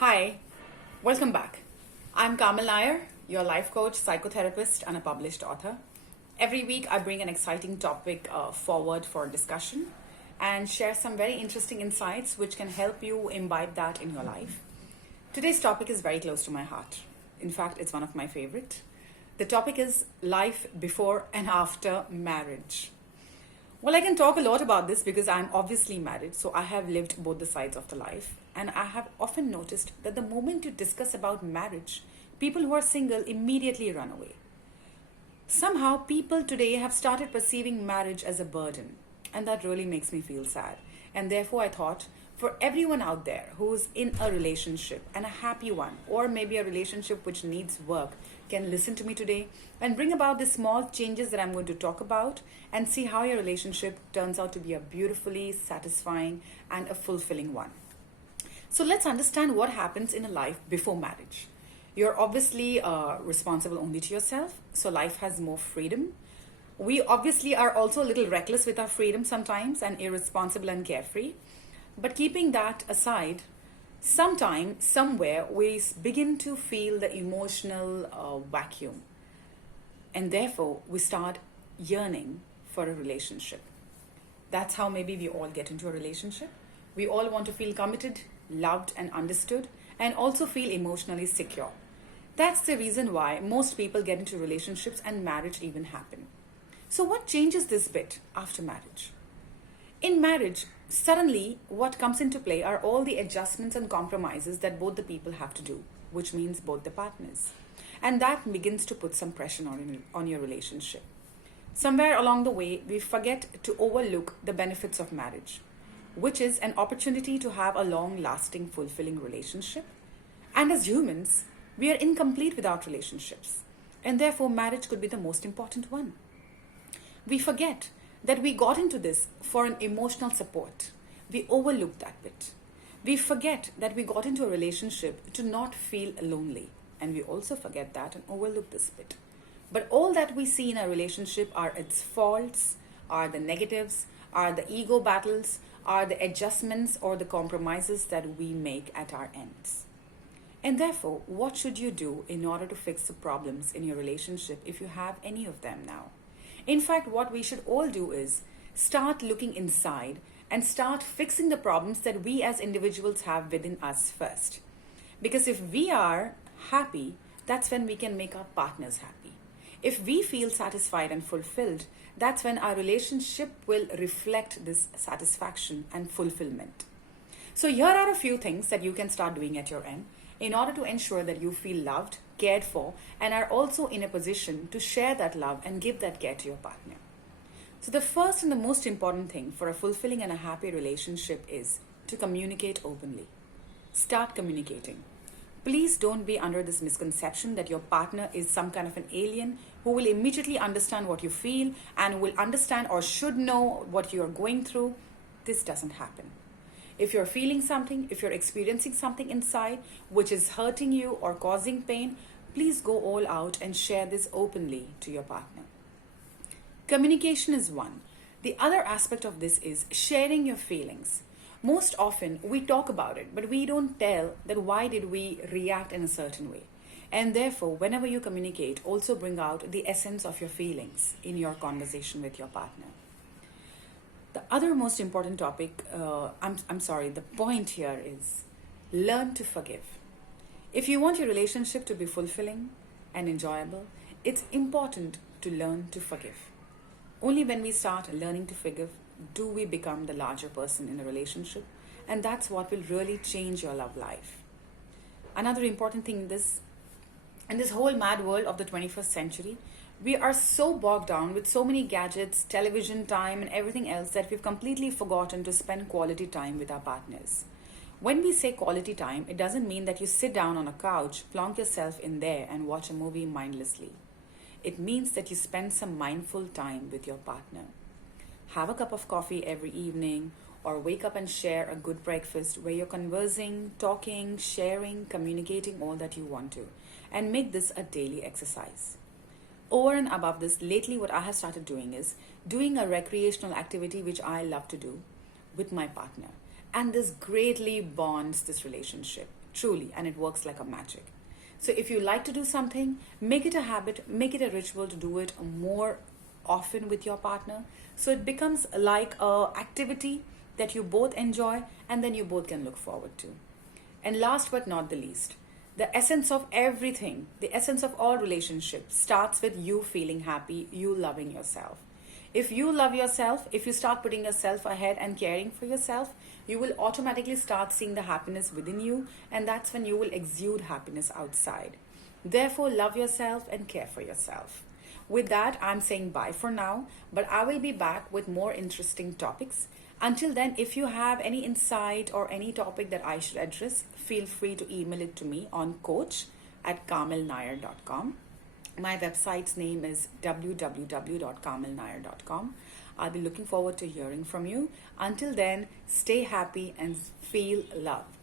Hi, welcome back. I'm Kamal Nair, your life coach, psychotherapist, and a published author. Every week, I bring an exciting topic forward for discussion and share some very interesting insights which can help you imbibe that in your life. Today's topic is very close to my heart. In fact, it's one of my favorite. The topic is life before and after marriage. Well, I can talk a lot about this because I'm obviously married, so I have lived both the sides of the life. And I have often noticed that the moment you discuss about marriage, people who are single immediately run away. Somehow, people today have started perceiving marriage as a burden, and that really makes me feel sad. And therefore, I thought for everyone out there who's in a relationship and a happy one, or maybe a relationship which needs work, can listen to me today and bring about the small changes that I'm going to talk about and see how your relationship turns out to be a beautifully satisfying and a fulfilling one. So let's understand what happens in a life before marriage. You're obviously responsible only to yourself, so life has more freedom. We obviously are also a little reckless with our freedom sometimes and irresponsible and carefree. But keeping that aside, sometime, somewhere, we begin to feel the emotional vacuum. And therefore, we start yearning for a relationship. That's how maybe we all get into a relationship. We all want to feel committed, loved, and understood, and also feel emotionally secure. That's the reason why most people get into relationships and marriage even happen. So, what changes this bit after marriage? In marriage, suddenly what comes into play are all the adjustments and compromises that both the people have to do, which means both the partners. And that begins to put some pressure on your relationship. Somewhere along the way, we forget to overlook the benefits of marriage, which is an opportunity to have a long lasting, fulfilling relationship. And as humans, we are incomplete without relationships. And therefore, marriage could be the most important one. We forget that we got into this for an emotional support. We overlook that bit. We forget that we got into a relationship to not feel lonely. And we also forget that and overlook this bit. But all that we see in a relationship are its faults, are the negatives, are the ego battles, are the adjustments or the compromises that we make at our ends. And therefore, what should you do in order to fix the problems in your relationship if you have any of them now? In fact, what we should all do is start looking inside and start fixing the problems that we as individuals have within us first. Because if we are happy, that's when we can make our partners happy. If we feel satisfied and fulfilled, that's when our relationship will reflect this satisfaction and fulfillment. So, here are a few things that you can start doing at your end in order to ensure that you feel loved, cared for, and are also in a position to share that love and give that care to your partner. So, the first and the most important thing for a fulfilling and a happy relationship is to communicate openly. Start communicating. Please don't be under this misconception that your partner is some kind of an alien who will immediately understand what you feel and will understand or should know what you are going through. This doesn't happen. If you're feeling something, if you're experiencing something inside which is hurting you or causing pain, please go all out and share this openly to your partner. Communication is one. The other aspect of this is sharing your feelings. Most often we talk about it, but we don't tell that why did we react in a certain way. And therefore, whenever you communicate, also bring out the essence of your feelings in your conversation with your partner. The other most important topic, the point here is learn to forgive. If you want your relationship to be fulfilling and enjoyable, it's important to learn to forgive. Only when we start learning to forgive do we become the larger person in the relationship, and that's what will really change your love life. Another important thing in this whole mad world of the 21st century, we are so bogged down with so many gadgets, television time, and everything else that we've completely forgotten to spend quality time with our partners. When we say quality time, it doesn't mean that you sit down on a couch, plonk yourself in there, and watch a movie mindlessly. It means that you spend some mindful time with your partner. Have a cup of coffee every evening, or wake up and share a good breakfast where you're conversing, talking, sharing, communicating all that you want to, and make this a daily exercise. Over and above this, lately what I have started doing is doing a recreational activity which I love to do with my partner. And this greatly bonds this relationship. truly, and it works like a magic. So if you like to do something, make it a habit, make it a ritual to do it more often with your partner. So it becomes like a activity that you both enjoy and then you both can look forward to. And last but not the least, the essence of everything, the essence of all relationships starts with you feeling happy, you loving yourself. If you love yourself, if you start putting yourself ahead and caring for yourself, you will automatically start seeing the happiness within you, and that's when you will exude happiness outside. Therefore, love yourself and care for yourself. With that, I'm saying bye for now, but I will be back with more interesting topics. Until then, if you have any insight or any topic that I should address, feel free to email it to me on coach@kamalnair.com. My website's name is www.kamalnair.com. I'll be looking forward to hearing from you. Until then, stay happy and feel loved.